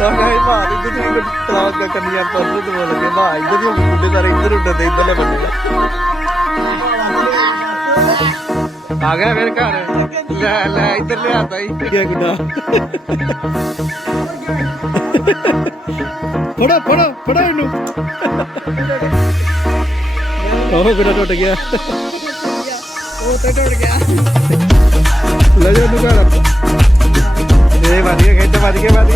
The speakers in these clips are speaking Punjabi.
ਤਾਂ ਗਾਇ ਬਾਹਰ ਇੱਧਰ ਦੀ ਤਲਾਕ ਕੰਨੀਆਂ ਪਰ ਨੂੰ ਤੋਂ ਲੱਗੇ। ਬਾਹਰ ਇੱਧਰ ਦੀ ਗੁੱਡੇ ਸਾਰੇ ਇੱਧਰ ਉੱਡਦੇ ਇੱਧਰਲੇ ਬੰਦੇ ਆ ਗਿਆ ਫਿਰ ਘਰ। ਲੈ ਲੈ ਇੱਧਰ ਲਿਆਤਾ ਹੀ ਕੀ ਗੁੱਡਾ ਫੜੋ ਫੜੋ ਫੜੋ ਇਹਨੂੰ। ਉਹ ਗੁੱਡਾ ਟੁੱਟ ਗਿਆ। ਉਹ ਤੇ ਟੁੱਟ ਗਿਆ। ਲੈ ਜਾ ਇਹਨੂੰ ਘਰ। ਇਹ ਵੱਜ ਗਿਆ ਖੇਤ ਵੱਜ ਗਿਆ ਵੱਜ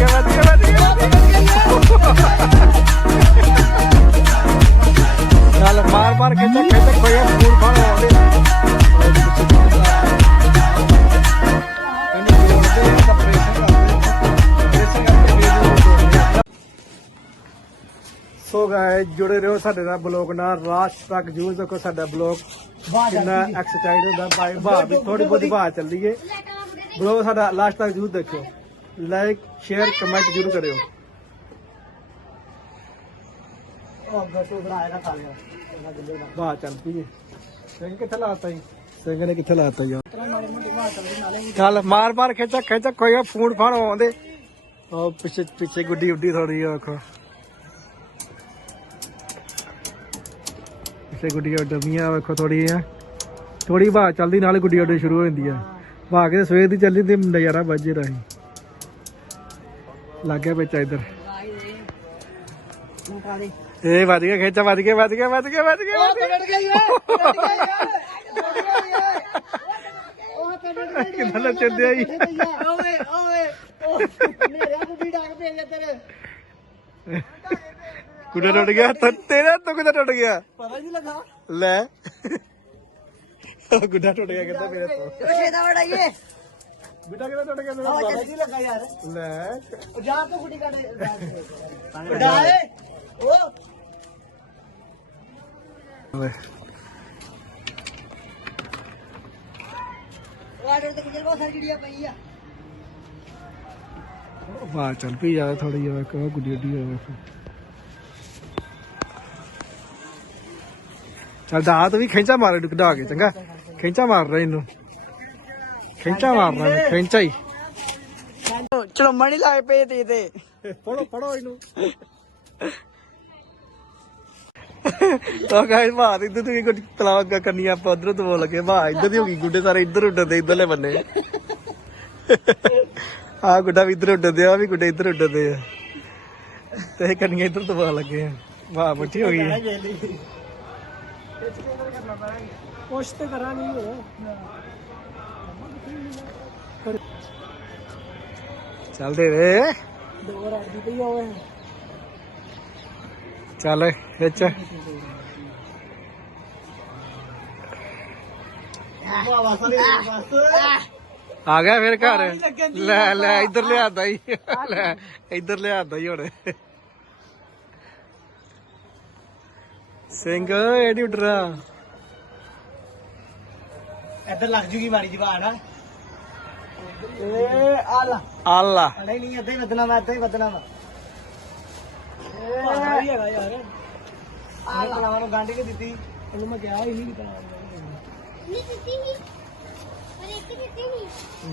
ਚੱਲ ਮਾਰ ਮਾਰ ਕੋਈ ਫਾੜ ਆਉਂਦੇ ਸੋ ਗਾਇ ਜੁੜੇ ਰਹੋ ਸਾਡੇ ਨਾਲ ਬਲੌਗ ਨਾਲ। ਰਾਸ਼ ਤੱਕ ਜੂਸ ਦੇਖੋ ਸਾਡਾ ਬਲੌਗ। ਕਿੰਨਾ ਐਕਸਾਈਟਡ ਹੁੰਦਾ ਭਾਈ ਬਾਹਰ ਵੀ ਥੋੜੀ ਬਹੁਤੀ ਬਾਹਰ ਚੱਲੀ ਏ। ਬਲੌਗ ਸਾਡਾ ਲਾਸਟ ਤੱਕ ਜਰੂਰ ਦੇਖਿਓ। ਲਾਈਕ ਸ਼ੇਅਰ ਕਮੈਂਟ ਜਰੂਰ ਕਰਿਓ। ਉਹ ਗੱਟੂ ਬਣਾਏਗਾ ਚੱਲ ਪਈਏ ਸਿੰਘ ਕਿੱਥੇ ਲਾਤਾ ਜੀ? ਸਿੰਘ ਨੇ ਕਿੱਥੇ ਲਾਤਾ ਯਾਰ ਤੇਰਾ ਮਾਰੇ ਮੁੰਡੇ ਮਾਰ ਚੱਲਦੇ ਨਾਲੇ ਚੱਲ ਮਾਰ ਮਾਰ ਖਿੱਚਾ ਖਿੱਚਾ ਕੋਈ ਫੂਡ ਫਾੜ ਆਉਂਦੇ। ਉਹ ਪਿੱਛੇ ਪਿੱਛੇ ਗੁੱਡੀ ਉੱਡੀ ਥੋੜੀ ਆ ਵੇਖੋ ਪਿੱਛੇ ਗੁੱਡੀਆਂ ਉੱਡਦੀਆਂ ਵੇਖੋ ਥੋੜੀ ਆ ਥੋੜੀ ਬਾਹ ਚੱਲਦੀ ਨਾਲ ਗੁੱਡੀ ਉੱਡੀ ਸ਼ੁਰੂ ਹੋ ਜਾਂਦੀ ਆ। ਬਾਹ ਕੇ ਸਵੇਰ ਦੀ ਚੱਲੀ ਤੇ ਨਜ਼ਾਰਾ ਵੱਜੇ ਰਹੀ ਲੱਗ ਗਿਆ ਵਿੱਚ ਇੱਧਰ। ਦੇ। ਵੱਜ ਗਿਆ ਖੇਚਾ ਵੱਜ ਗਿਆ ਵੱਜ ਗਿਆ ਵੱਜ ਗਿਆ ਵੱਜ ਗਿਆ ਉਹ ਟੁੱਟ ਗਿਆ ਯਾਰ ਟੁੱਟ ਗਿਆ ਯਾਰ ਟੁੱਟ ਗਿਆ ਯਾਰ ਉਹ ਟੁੱਟ ਗਿਆ ਕਿੰਨਾ ਨੱਚਦੇ ਆਈ ਓਏ ਓਏ ਉਹ ਮੇਰੇ ਆਪ ਵੀ ਡਾਕ ਪੈ ਗਿਆ ਤੇਰੇ ਕੁੜਾ ਟੁੱਟ ਗਿਆ ਤੇ ਤੇਰਾ ਤੋਂ ਕਿੱਦਾਂ ਟੁੱਟ ਗਿਆ ਪਤਾ ਨਹੀਂ ਲੱਗਾ ਲੈ ਉਹ ਗੁੱਡਾ ਟੁੱਟ ਗਿਆ ਕਹਿੰਦਾ ਮੇਰੇ ਤੋਂ ਕਿਹਦਾ ਦਾ ਵੜਾਈਏ ਗੁੱਡਾ ਕਿੱਦਾਂ ਟੁੱਟ ਵਾਟਰ ਤੇ ਕਿਹਦੇ ਬਹੁਤ ਸਾਰੀ ਜਿਹੜੀਆਂ ਪਈ ਆ। ਵਾਹ ਚੱਲ ਪਈ ਜਾ ਥੋੜੀ ਜਿਹਾ ਕੋ ਗੁੱਡੀ ਉੱਡੀ ਹੋਵੇ ਚੱਲ ਦਾ ਤੂੰ ਵੀ ਖਿੰਚਾ ਮਾਰ ਡੁਕ ਡਾ ਕੇ ਚੰਗਾ। ਖਿੰਚਾ ਮਾਰ ਰਿਹਾ ਇਹਨੂੰ। ਖਿੰਚਾ ਮਾਰਨਾ ਇਹਨੂੰ, ਖਿੰਚਾ ਹੀ। ਚਲੋ ਮਣੀ ਲਾਏ ਪਏ ਤੇ ਤੇ ਫੜੋ ਫੜੋ ਇਹਨੂੰ। ਤਾਂ ਗਾਇਸ ਬਾਹਰ ਇੱਧਰ ਦੀ ਕੋਈ ਤਲਾਕ ਕਰਨੀ ਆਪਾਂ ਉਧਰ ਤੋਂ ਬੋਲ ਲੱਗੇ ਬਾਹਰ ਇੱਧਰ ਦੀ ਹੋ ਗਈ ਗੁੱਡੇ ਸਾਰੇ ਇੱਧਰ ਉੱਡਦੇ ਇੱਧਰਲੇ ਬੰਨੇ। ਆ ਗੁੱਡਾ ਵੀ ਇੱਧਰ ਉੱਡਦੇ ਆ ਵੀ ਗੁੱਡੇ ਇੱਧਰ ਉੱਡਦੇ ਆ। ਤੇ ਕੰਨੀਆਂ ਇੱਧਰ ਤੋਂ ਬੋਲ ਲੱਗੇ ਆ। ਵਾਹ ਮੁੱਠੀ ਹੋ ਗਈ। ਕੁਛ ਤੇ ਕਰਾਂ ਨਹੀਂ ਹੋ ਚੱਲਦੇ ਰੇ ਦੋ ਰਾਤ ਦੀ ਪਈ ਹੋਵੇ ਚੱਲ ਵਿੱਚ। ਆ ਗਿਆ ਫਿਰ ਘਰ। ਲੈ ਲੈ ਇੱਧਰ ਲਿਆਦਾ ਹੀ। ਲੈ ਇੱਧਰ ਲਿਆਦਾ ਹੀ ਹੁਣ ਸਿੰਘ ਨਹੀਂ ਉੱਡਰਾ ਇੱਧਰ ਲੱਗ ਜੂਗੀ ਮਾਰੀ ਬਾੜ। ਆ ਏ ਆਲਾ ਆਲਾ ਅੜੇ ਨਹੀਂ ਇੱਦਾਂ ਹੀ ਵਧਣਾ ਮੈਂ ਇੱਦਾਂ ਹੀ ਵਧਣਾ ਵਾ। ਏ ਵੀ ਹੈਗਾ ਯਾਰ। ਆਲਾ ਕਲਾਵਾਂ ਨੂੰ ਗਾਂਢੀ ਕੇ ਦਿੱਤੀ ਉਹਨੂੰ ਮੈਂ ਕਿਹਾ ਹੀ ਨਹੀਂ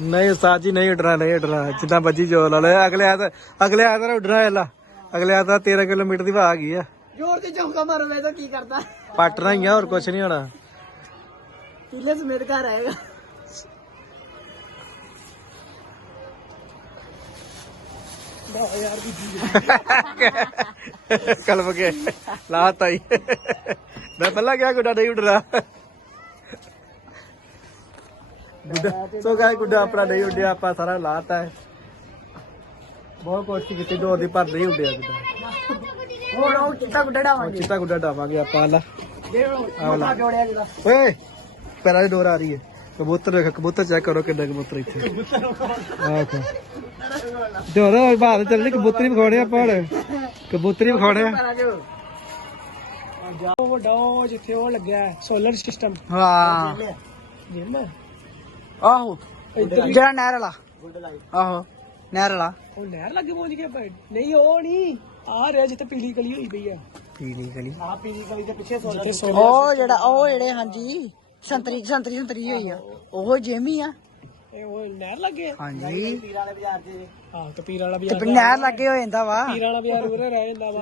ਨਹੀਂ ਉਸਤਾਦ ਜੀ ਨਹੀਂ ਉੱਡਣਾ ਨਹੀਂ ਉੱਡਣਾ। ਜਿੱਦਾਂ ਬੱਜੀ ਜੋ ਲਾ ਲੈ ਅਗਲੇ ਆ ਅਗਲੇ ਆ ਤਾਂ ਉੱਡਣਾ ਇਹਲਾ ਅਗਲੇ ਆ ਤਾਂ 13 ਕਿਲੋਮੀਟਰ ਦੀ ਆ ਗਈ ਆ। ਜ਼ੋਰ ਤੇ ਚੌਂਕਾ ਮਾਰੋ ਮੈਂ ਤਾਂ ਕੀ ਕਰਦਾ? ਪਟਣਾ ਹੀ ਆ ਹੋਰ ਕੁਝ ਨਹੀਂ ਹੋਣਾ। ਕਿੱਲੇ ਸਮੇਤ ਘਰ ਆਏਗਾ। ਕਲਪ ਕੇ ਲਾਤਾ ਹੀ। ਮੈਂ ਪਹਿਲਾਂ ਕਿਹਾ ਗੁੱਡਾ ਨਹੀਂ ਉੱਡਣਾ ਗੁੱਡਾ ਸੋ ਗਾਇ ਗੁੱਡਾ ਆਪਣਾ ਨਹੀਂ ਉੱਡਿਆ ਆਪਾਂ ਸਾਰਾ ਲਾਤਾ ਹੈ। ਬਹੁਤ ਕੋਸ਼ਿਸ਼ ਕੀਤੀ ਡੋਰ ਦੀ ਪਰ ਨਹੀਂ ਉੱਡਿਆ ਗੁੱਡਾ। ਹੋਰ ਉਹ ਕਿੱਤਾ ਗੁੱਡਾ ਹੁਣ ਚਿੱਟਾ ਗੁੱਡਾ ਡਾਵਾਂਗੇ ਆਪਾਂ ਲਾ। ਓਏ ਪੈਰਾਂ ਦੀ ਡੋਰ ਆ ਰਹੀ ਹੈ। ਕਬੂਤਰ ਵੇਖ ਕਬੂਤਰ ਚੈੱਕ ਕਰੋ ਕਿੰਨੇ ਕਬੂਤਰ ਇੱਥੇ। ਆਖੋ ਡੋਰ ਬਾਹਰ ਚੱਲਣੀ ਕਬੂਤਰ ਹੀ ਵਿਖਾਉਣੇ ਆਪਾਂ ਹੁਣ। ਕਬੂਤਰ ਹੀ ਵਿਖਾਉਣੇ ਆ। ਜਾਓ ਵੱਡਾ ਉਹ ਜਿੱਥੇ ਉਹ ਲੱਗਿਆ ਸੋਲਰ ਸਿਸਟਮ ਹਾਂ। ਜਿੰਮ ਆਹੋ। ਜਿਹੜਾ ਨਹਿਰ ਵਾਲਾ। ਗੁੱਡ ਲਾਈਟ ਆਹੋ ਨਹਿਰ ਵਾਲਾ। ਉਹ ਨਹਿਰ ਲੱਗੇ ਪਹੁੰਚ ਨਹੀਂ ਉਹ ਨਹੀਂ। ਆ ਰਿਹਾ ਜਿੱਥੇ ਪੀਲੀ ਕਲੀ ਹੋਈ ਪਈ ਆ। ਪੀਲੀ ਗਲੀ ਆ ਪੀਲੀ ਕਲੀ ਦੇ ਪਿੱਛੇ ਸੋਲਰ ਉਹ ਜਿਹੜਾ ਉਹ ਜਿਹੜੇ ਹਾਂਜੀ। ਸੰਤਰੀ ਸੰਤਰੀ ਸੰਤਰੀ ਹੋਈ ਆ। ਉਹ ਜਿਮ ਹੀ ਆ। ਇਹ ਉਹ ਨਹਿਰ ਲੱਗੇ। ਹਾਂਜੀ। ਪੀਰ ਵਾਲੇ ਬਾਜ਼ਾਰ 'ਚ। ਹਾਂ ਕਪੀਰ ਵਾਲਾ ਵੀ ਤੇ ਨਹਿਰ ਲੱਗੇ ਹੋ ਜਾਂਦਾ ਵਾ। ਕਪੀਰ ਵਾਲਾ ਵੀ ਉਰੇ ਰਹਿ ਜਾਂਦਾ ਵਾ।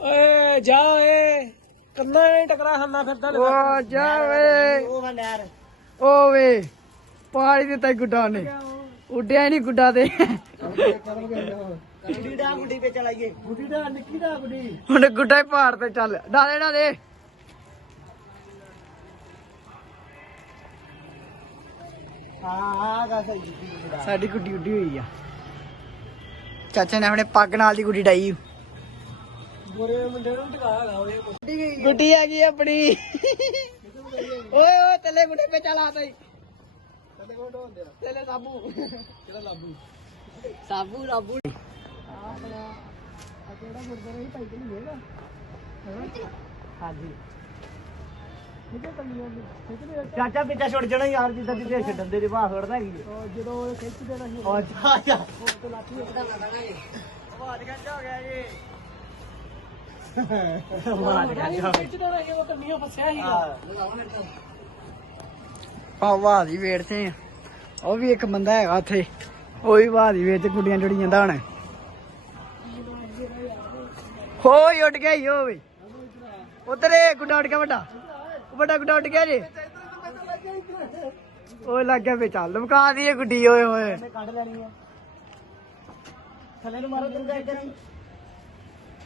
ਓਏ ਜਾ ਓਏ। ਕੰਨਾ ਨਹੀਂ ਟਕਰਾ ਖਾਂਦਾ ਫਿਰਦਾ ਓ ਜਾ ਵੇ ਉਹ ਵਾ ਨਹਿਰ। ਓ ਵੇ ਪਾੜੀ ਦਿੱਤਾ ਗੁੱਡਾ ਨੇ ਉੱਡਿਆ ਨਹੀਂ ਗੁੱਡਾ ਤੇ। ਗੁੱਡੀ ਡਾ ਗੁੱਡੀ ਤੇ ਚਲਾਈਏ ਗੁੱਡੀ ਦਾ ਨਿੱਕੀ ਦਾ ਗੁੱਡੀ। ਹੁਣ ਗੁੱਡਾ ਹੀ ਪਹਾੜ ਤੇ ਚੱਲ। ਡਾਲੇ ਡਾਲੇ। ਸਾਡੀ ਗੁੱਡੀ ਉੱਡੀ ਹੋਈ ਆ। ਚਾਚਾ ਨੇ ਆਪਣੇ ਪੱਗ ਨਾਲ ਦੀ ਗੁੱਡੀ ਡਾਈ। ਗੋਰੇ ਮੁੰਡੇ ਨੂੰ ਟਕਾ ਲਾ ਓਏ ਗੁੱਡੀ ਆ। ਗਈ ਆਪਣੀ। ਓਏ ਓਏ ਤੇਲੇ ਗੁੱਡੇ ਪੇ ਚਲਾ ਤਾ ਕਦੇ ਕੋਲ ਹੁੰਦੇ ਆ ਤੇਲੇ ਸਾਬੂ। ਕਿਹੜਾ ਲਾਬੂ? ਸਾਬੂ ਰਾਬੂ। ਹਾਂਜੀ। ਚਾਚਾ ਪਿੱਛਾ ਛੁੱਟ ਜਾਣਾ ਯਾਰ ਜਿੱਦਾਂ ਜਿੱਦੇ ਛੱਡਣ ਦੇ ਬਾਹ ਫੜਦਾ ਕੀ ਜਦੋਂ ਉਹ ਖਿੱਚਦੇ ਨਹੀਂ ਉਹ ਜਾ ਜਾ ਮਾਰ ਗਿਆ ਖਿੱਚਦੇ ਨਹੀਂ ਉਹ ਕੰਨੀਆਂ ਫਸਿਆ ਸੀ ਆ ਵਾਹ ਦੀ ਵੇੜ ਤੇ ਆ। ਉਹ ਵੀ ਇੱਕ ਬੰਦਾ ਹੈਗਾ ਉੱਥੇ। ਉਹ ਵੀ ਵਾਹ ਦੀ ਵੇੜ ਤੇ ਗੁੱਡੀਆਂ ਜੁੜੀ ਜਾਂਦਾ ਹੁਣ। ਹੋਈ ਉੱਡ ਗਿਆ ਈ ਉਹ ਵੀ। ਉਧਰ ਇਹ ਗੁੱਡਾ ਉੱਡ ਗਿਆ ਵੱਡਾ। ਉਹ ਵੱਡਾ ਗੁੱਡਾ ਉੱਡ ਗਿਆ ਜੀ। ਉਹ ਲੱਗ ਗਿਆ ਵੇ ਚੱਲ ਲਮਕਾ ਦੀ ਇਹ ਗੁੱਡੀ ਓਏ ਹੋਏ ਮੈਂ ਕੱਢ ਲੈਣੀ ਆ। ਥੱਲੇ ਨੂੰ ਮਾਰੋ ਤੂੰ ਕਹਿ ਕਰਾਂ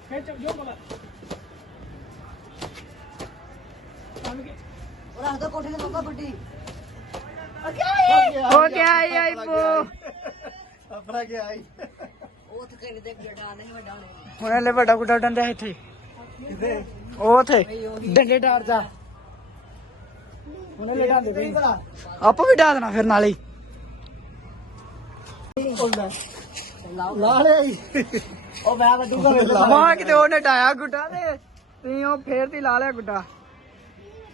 ਖਿੱਚ ਜੋ ਬਲਾ। ਉਹ ਰੱਖ ਦੋ ਕੋਠੇ ਤੇ ਬੱਬਾ ਗੁੱਡੀ। ਹੋ ਹੋ ਗਿਆ ਆਈ ਆਈ ਪੋ। ਆਪਣਾ ਗਿਆ ਆਈ ਉਹ ਤੇ ਕਿਹੜੇ ਦੇ ਗੁੱਡਾ ਨਹੀਂ ਵੱਡਾ ਹੁਣ। ਲੈ ਵੱਡਾ ਗੁੱਡਾ ਡੰਡਾ ਇੱਥੇ। ਉਹ ਉੱਥੇ ਡੰਡੇ ਡਾਰ ਜਾ। ਉਹਨੇ ਲੈ ਜਾਂਦੇ ਵੀ ਆਪਾਂ ਵੀ ਡਾ ਦੇਣਾ ਫਿਰ ਨਾਲੇ ਹੀ। ਲਾ ਲਿਆ ਈ ਉਹ ਮੈਂ ਵੱਡੂਗਾ ਮਹਾ ਕਿਤੇ ਉਹਨੇ ਡਾਇਆ ਗੁੱਡਾ ਤੇ ਤੁਸੀਂ ਉਹ ਫੇਰ ਦੀ ਲਾ ਲਿਆ ਗੁੱਡਾ।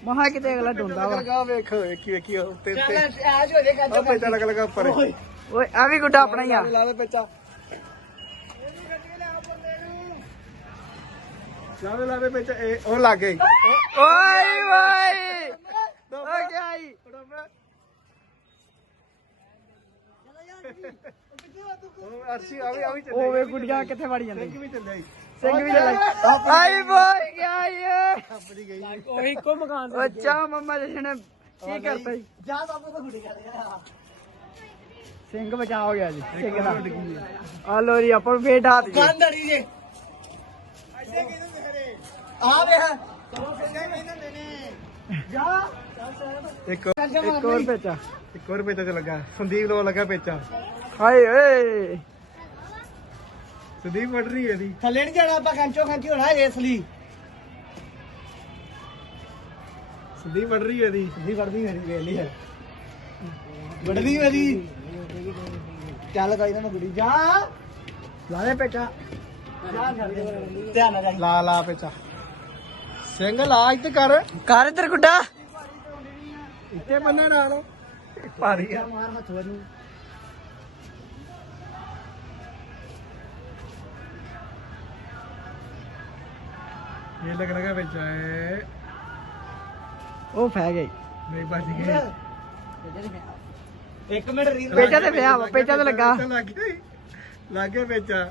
ਮਹਾ ਕਿਤੇ ਅਗਲਾ ਡੁੰਦਾ ਵਾ। ਲਗਾ ਵੇਖ ਵੇਖੀ ਵੇਖੀ ਉੱਤੇ ਉੱਤੇ। ਆਜ ਹੋ ਜਾਏਗਾ ਉਹ ਪੈਸਾ ਲਗਾ ਲਗਾ ਉੱਪਰ। ਓਏ। ਆ ਵੀ ਗੁੱਡਾ ਆਪਣਾ ਹੀ ਆ। ਲਾ ਦੇ ਪੈਸਾ ਲਾ ਦੇ ਲਾ ਦੇ ਪੈਸਾ ਇਹ ਉਹ ਲੱਗ ਗਈ। ਓਏ ਓਏ। ਹੋ ਗਿਆ ਈ ਉਹ ਅਰਸ਼ੀ ਆ ਵੀ ਆ ਵੀ ਚੱਲੇ ਓਏ ਗੁੱਡੀਆਂ ਕਿੱਥੇ ਵੜ ਜਾਂਦੇ ਸਿੰਘ ਵੀ ਚੱਲੇ ਈ। ਸਿੰਘ ਵੀ ਚੱਲ ਆਈ ਬੋਏ ਗਿਆ ਈ ਆਪਣੀ ਗਈ ਉਹੀ ਇੱਕੋ ਮਕਾਨ ਓ ਚਾ ਮੰਮਾ ਜਸ਼ਨ ਕੀ ਕਰਤਾ ਜੀ? ਜਾ ਬਾਬੂ ਕੋ ਗੁੱਡੀ ਕਰ ਸਿੰਘ ਬਚਾ ਹੋ ਗਿਆ ਜੀ ਸਿੰਘ ਦਾ ਆ ਲੋ ਜੀ ਆਪਾਂ ਨੂੰ ਫੇਰ ਢਾ ਦਈਏ ਗੰਦੜੀ ਜੇ। ਆ ਵੇ ਜਾ ਇੱਕ ਇੱਕ ਹੋਰ ਪੇਚਾ। ਇੱਕ ਹੋਰ ਪੈਸਾ ਚ ਲੱਗਾ। ਸੰਦੀਪ ਲੋ ਲੱਗਾ ਪੈਸਾ ਹਾਏ ਓਏ। ਸੰਦੀਪ ਵੱਢ ਰਹੀ ਹੈ ਇਹਦੀ। ਥੱਲੇ ਨਹੀਂ ਜਾਣਾ ਆਪਾਂ ਕੰਚੋ ਕੰਚੀ ਹੋਣਾ ਇਸ ਲਈ। ਸੰਦੀਪ ਵੱਢ ਰਹੀ ਹੈ ਇਹਦੀ। ਨਹੀਂ ਵੜਦੀ ਮੇਰੀ ਵੇਲੀ ਹੈ। ਵੜਦੀ ਮੇਰੀ। ਚੱਲ ਕੋਈ ਨਾ ਮੈਂ ਗੁੱਡੀ। ਜਾ। ਲਾ ਪੇਚਾ। ਧਿਆਨ ਨਾਲ ਲਾ ਲਾ ਪੈਸਾ ਸਿੰਘ ਲਾ ਇੱਥੇ ਕਰ। ਕਰ ਇੱਧਰ ਗੁੱਡਾ। ਇੱਥੇ ਬੰਨਾ ਨਾਲ ਭਾਰੀ ਆ। ਮਾਰ ਹੱਥ ਵਰੂ ਇਹ ਲੱਗ ਲਗਾ ਪੈਸਾ ਹੈ ਉਹ ਫਹਿ ਗਈ। ਨਹੀਂ ਬਚ ਗਏ। ਇੱਕ ਮਿੰਟ ਰੀਲ ਪੇਚਾ ਤੇ ਪਿਆ ਵਾ ਪੇਚਾ ਤੇ ਲੱਗਾ। ਲੱਗ ਗਿਆ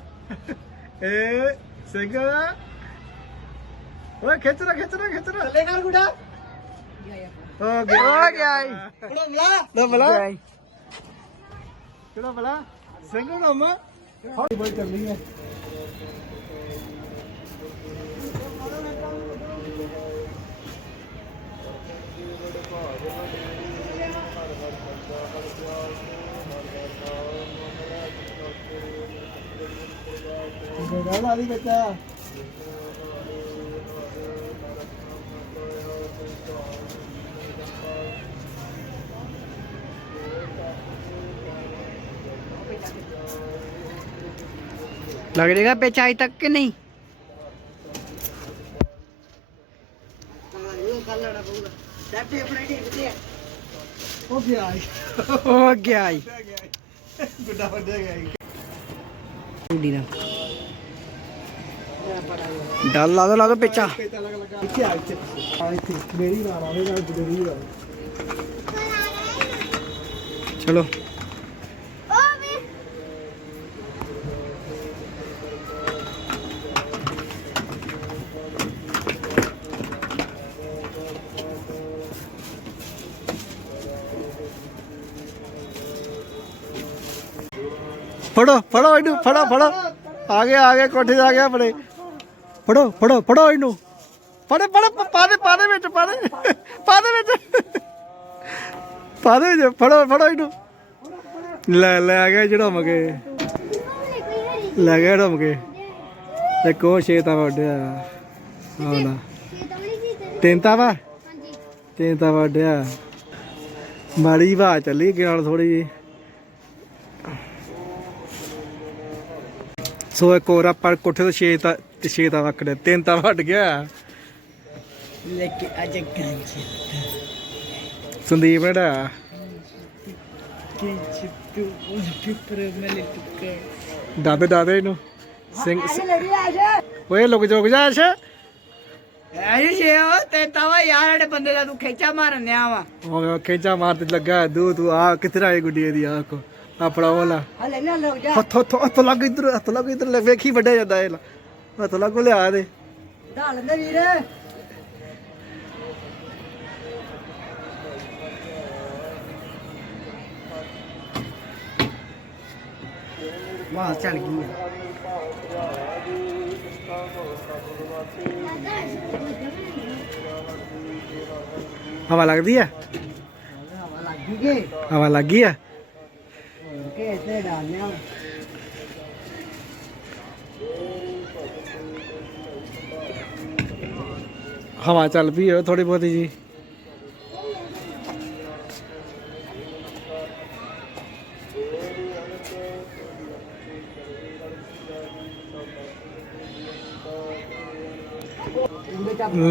ਇਹ ਸਿੰਘ ਓਏ ਖਿੱਚ ਰ ਖਿੱਚ ਰ ਖਿੱਚ ਰ ਥੱਲੇ ਕਰ ਗੁੱਡਾ। ਹੋ ਗਿਆ ਹੋ ਗਿਆ ਲੋ ਬਲਾ ਗਿਆ ਈ। ਕਿਹੜਾ ਬਲਾ ਸਿੰਘ ਦਾ ਮਾ ਹੌਲੀ ਬੋਲ ਚੱਲੀ ਹੈ। ਗੱਲ ਆਦੀ ਬੱਚਾ ਲੱਗ ਜਾਏਗਾ ਪੇਚਾ ਅਜੇ ਤੱਕ ਕਿ ਨਹੀਂ? ਉਹ ਕੱਲ ਲੜਾ ਪਊਗਾ ਡੱਟੇ ਆਪਣੇ ਡਲ ਲਾ ਦੋ ਲਾ ਦੋ ਪੇਚਾ ਇੱਥੇ ਆ ਇੱਥੇ ਆ ਇੱਥੇ ਮੇਰੀ ਨਾਲ ਆਵੇ ਨਾਲ ਗੁੱਡੀ ਨਾਲ ਚਲੋ। ਫੜੋ ਫੜੋ ਇਹਨੂੰ ਫੜੋ ਫੜੋ। ਆ ਗਿਆ ਆ ਗਿਆ ਕੋਠੇ ਤੇ ਆ ਗਿਆ ਆਪਣੇ। ਫੜੋ ਫੜੋ ਫੜੋ ਇਹਨੂੰ। ਫੜੇ ਫੜੇ ਪਾ ਦੇ ਪਾ ਦੇ ਵਿੱਚ ਪਾ ਦੇ। ਪਾ ਦੇ ਵਿੱਚ। ਪਾ ਦੇ ਵਿੱਚ ਫੜੋ ਫੜੋ ਇਹਨੂੰ। ਲੈ ਲੈ ਆ ਗਿਆ ਜਿਹੜਾ ਮਗੇ। ਲੈ ਗਿਆ ਢਮ ਕੇ ਤੇ ਕੋ ਛੇਤਾ ਵੱਡਿਆ ਆਉਣਾ ਤਿੰਨ ਵਾ ਤਿੰਨ ਤਾਂ ਵੱਡਿਆ ਮਾੜੀ ਹਵਾ ਚੱਲੀ ਨਾਲ ਥੋੜੀ ਜੀ ਸੋ ਇੱਕ ਹੋਰ ਆਪਾਂ ਕੋਠੇ ਤੋਂ ਛੇ ਤਾਂ ਛੇ ਤਾਂ ਵੱਕੜੇ ਤਿੰਨ ਤਾਂ ਵੱਟ ਗਿਆ। ਲੈ ਕੇ ਅੱਜ ਗਾਂਜੀ ਸੰਦੀਪ ਨੇ ਡਾ ਕਿ ਦਾਦੇ ਦਾਦੇ ਇਹਨੂੰ। ਸਿੰਘ ਓਏ ਲੁਕ ਜੋਗ ਜਾ ਅਸ਼ ਅਰੇ ਜੇ ਉਹ ਤੇ ਤਵਾ ਯਾਰ ਅੜੇ ਬੰਦੇ ਦਾ ਤੂੰ ਖੇਚਾ ਮਾਰਨ ਆ ਵਾ। ਉਹ ਖੇਚਾ ਮਾਰ ਲੱਗਾ। ਦੂ ਤੂੰ ਆ ਕਿੱਥੇ ਆਏ ਗੁੱਡੀ ਦੀ ਆਖੋ ਆਪਣਾ ਉਹਲਾ ਹਲੇ ਨਾ ਲੋਕ ਜਾ। ਹੱਥ ਹੱਥ ਹੱਥ ਲੱਗ ਇਧਰ ਹੱਥ ਲੱਗ ਇਧਰ ਲੈ ਵੇਖੀ ਵੱਡਿਆ ਜਾਂਦਾ ਇਹ ਹੱਥ ਲੱਗ ਲਿਆ ਦੇ। ਢਾਲ ਦੇ ਵੀਰ। ਵਾਹ ਗਈ। ਹਵਾ ਲੱਗਦੀ ਆ ਹਵਾ ਲੱਗ ਗਈ ਹਵਾ ਲੱਗ ਗਈ ਆ ਹੋਰ ਕੇ ਇੱਥੇ ਡਾਲਨੇ ਆ ਹਵਾ ਚੱਲ ਪਈ ਹੋ ਥੋੜੀ ਬਹੁਤੀ ਜੀ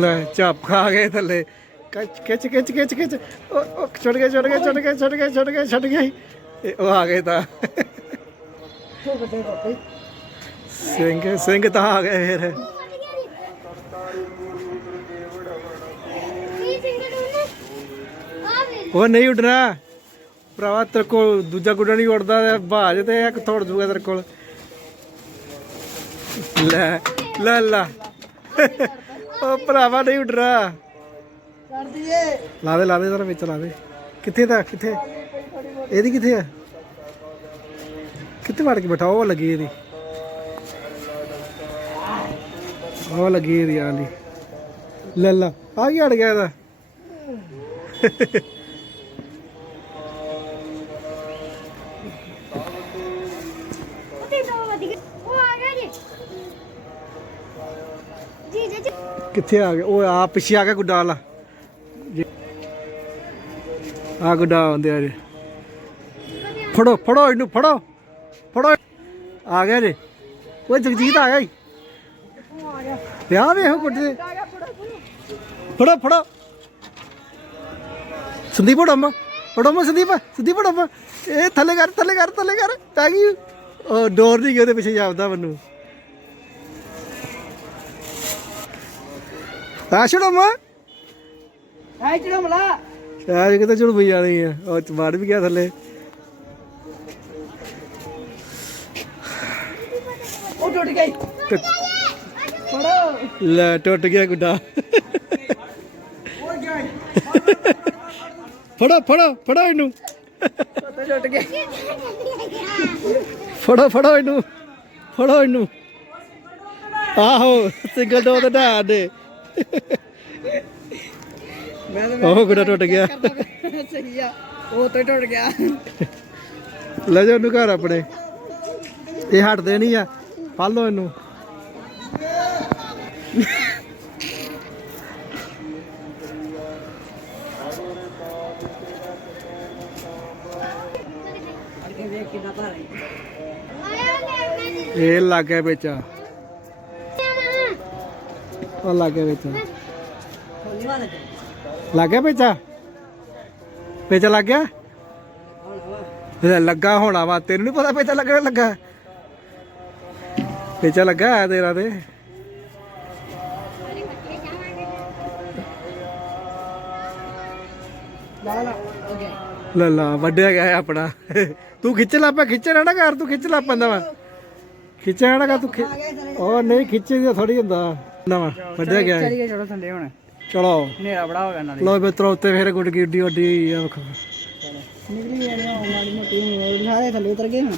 ਲੈ ਝੱਪ ਖਾ ਗਏ ਥੱਲੇ ਖਿੱਚ ਖਿੱਚ ਖਿੱਚ ਖਿੱਚ ਖਿੱਚ ਉਹ ਉਹ ਛੁੱਟ ਗਏ ਛੁੱਟ ਗਏ ਛੁੱਟ ਗਏ ਛੁੱਟ ਗਏ ਛੁੱਟ ਗਏ ਛੁੱਟ ਗਏ ਇਹ ਉਹ ਆ ਗਏ ਤਾਂ। ਸਿੰਘ ਸਿੰਘ ਤਾਂ ਆ ਗਏ ਫਿਰ। ਉਹ ਨਹੀਂ ਉੱਡਣਾ। ਭਰਾਵਾ ਤੇਰੇ ਕੋਲ ਦੂਜਾ ਗੁੱਡਾ ਨਹੀਂ ਉੱਡਦਾ ਤੇ ਬਾਜ ਤੇ ਇੱਕ ਥੋੜ ਜੂਗਾ ਤੇਰੇ ਕੋਲ। ਲੈ ਲੈ ਲੈ। ਉਹ ਭਰਾਵਾ ਨਹੀਂ ਉੱਡਣਾ। ਕਰ ਦਈਏ। ਲਾ ਦੇ ਲਾ ਦੇ ਜ਼ਰਾ ਵਿੱਚ ਲਾ ਦੇ। ਕਿੱਥੇ ਦਾ ਕਿੱਥੇ? ਇਹਦੀ ਕਿੱਥੇ ਆ? ਕਿੱਥੇ ਵੜ ਕੇ ਬੈਠਾ? ਉਹ ਲੱਗੀ ਇਹਦੀ। ਉਹ ਲੱਗੀ ਇਹਦੀ ਆਲੀ ਲੈ ਲਾ। ਆ ਕੀ ਅੜ ਗਿਆ ਇਹਦਾ? ਕਿੱਥੇ ਆ ਗਿਆ? ਉਹ ਆ ਪਿੱਛੇ ਆ ਗਿਆ ਗੁੱਡਾ ਵਾਲਾ। ਆ ਗੁੱਡਾ ਆਉਂਦੇ ਆ ਜੀ ਫੜੋ ਫੜੋ ਇਹਨੂੰ ਫੜੋ। ਫੜੋ। ਆ ਗਿਆ ਜੀ। ਓਏ ਜਗਜੀਤ ਆ ਗਿਆ ਈ। ਯਾ ਵੇਖੋ ਗੁੱਡੇ ਫੜੋ ਫੜੋ। ਸੰਦੀਪ ਫੜੋ ਫੜੋ ਮਾ ਸੰਦੀਪ ਸੰਦੀਪ ਫੜੋ ਇਹ ਥੱਲੇ ਕਰ ਥੱਲੇ ਕਰ ਥੱਲੇ ਕਰ। ਪੈ ਗਈ। ਉਹ ਡੋਰ ਨਹੀਂ ਗਿਆ ਉਹਦੇ ਪਿੱਛੇ ਜਾਪਦਾ ਮੈਨੂੰ। ਆ ਛੜੋ ਮਾ ਐ ਚੜਾ ਮਲਾ ਯਾਰ ਇਹ ਕਿਤੇ ਪਈ ਜਾਣੀ ਆ। ਉਹ ਚ ਵੜ ਵੀ ਗਿਆ ਥੱਲੇ। ਉਹ ਟੁੱਟ ਗਈ ਤੇ ਫੜੋ ਲੈ ਟੁੱਟ ਗਿਆ ਗੁੱਡਾ। ਫੜੋ ਫੜੋ ਫੜੋ ਇਹਨੂੰ। ਟੁੱਟ ਗਈ ਫੜੋ ਫੜੋ ਇਹਨੂੰ। ਫੜੋ ਇਹਨੂੰ। ਆਹੋ ਸਿੰਗਲ ਡੋਰ ਦਾ ਢਾਹ ਦੇ। ਮੈਂ ਤਾਂ ਉਹ ਗੁੱਡਾ ਟੁੱਟ ਗਿਆ। ਸਹੀ ਆ ਉਹ ਤੇ ਟੁੱਟ ਗਿਆ। ਲੈ ਜਾ ਉਹਨੂੰ ਘਰ ਆਪਣੇ। ਇਹ ਹਟਦੇ ਨਹੀਂ ਆ। ਫੜ ਲਓ ਇਹਨੂੰ। ਇਹ ਲੱਗ ਗਿਆ ਵਿੱਚ। ਉਹ ਲੱਗ ਗਿਆ ਵਿੱਚ। ਲੱਗ ਗਿਆ ਵਿੱਚ? ਵਿੱਚ ਲੱਗ ਗਿਆ? ਲੱਗਾ ਹੋਣਾ ਵਾ। ਤੈਨੂੰ ਨਹੀਂ ਪਤਾ ਪੇਚਾ ਲੱਗਣਾ ਲੱਗਾ? ਵਿੱਚ ਲੱਗਾ ਹੈ ਤੇਰਾ ਤੇ? ਲਾ ਲਾ ਵੱਡਿਆ ਗਿਆ ਆਪਣਾ। ਤੂੰ ਖਿੱਚ ਲਾ ਪਿਆ ਖਿੱਚਣਾ ਨਾ ਕਰ ਤੂੰ ਖਿੱਚ ਲਾ ਪੈਂਦਾ ਵਾ ਖਿੱਚਣਾ ਨਾ ਕਰ ਤੂੰ ਆ ਉਹ ਨਹੀਂ ਖਿੱਚੇ ਦੀ ਥੋੜੀ ਹੁੰਦਾ। ਨਾ ਵਾ ਵੱਡਿਆ ਗਿਆ। ਚਲੀਏ ਚਲੋ ਥੱਲੇ ਹੁਣ। ਚਲੋ। ਹਨੇਰਾ ਬੜਾ ਹੋ ਗਿਆ ਨਾਲੇ। ਲੋ ਮਿੱਤਰੋ ਉੱਤੇ ਫੇਰ ਗੁੱਡ ਗਿੱਡੀ ਵੱਡੀ ਆ ਵੇਖੋ। ਨਿਕਲੀ ਹੋ ਮਾੜੀ ਮੋਟੀ ਸਾਰੇ ਥੱਲੇ ਉਤਰ ਗਏ ਹੁਣ।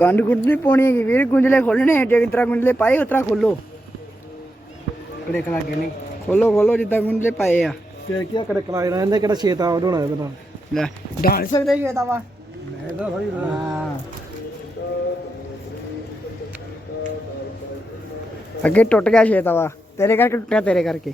ਗੰਡ ਗੁੰਡ ਨਹੀਂ ਪਾਉਣੀ ਹੈਗੀ ਵੀਰ ਗੁੰਝਲੇ ਖੋਲਣੇ ਜਿਸ ਤਰ੍ਹਾਂ ਗੁੰਝਲੇ ਪਾਏ ਉਸ ਤਰ੍ਹਾਂ ਖੋਲੋ ਕੜੇਕ ਲੱਗੇ ਨਹੀਂ। ਖੋਲੋ ਖੋਲੋ ਜਿੱਦਾਂ ਗੁੰਝਲੇ ਪਾਏ ਆ। ਫਿਰ ਕੀ ਕੜੇਕ ਲੱਗ ਜਾਂਦਾ ਕਿਹੜਾ ਛੇਤਾ ਵਧਾਉਣਾ ਇਹਦੇ ਨਾਲ। ਲੈ ਢਾਲ ਸਕਦੇ ਜੀ ਇਹਦਾ ਵਾ। ਮੈਂ ਤਾਂ ਥੋੜੀ ਹਾਂ। ਅੱਗੇ ਟੁੱਟ ਗਿਆ ਛੇਤਾ ਵਾ। ਤੇਰੇ ਕਰਕੇ ਟੁੱਟਿਆ ਤੇਰੇ ਕਰਕੇ।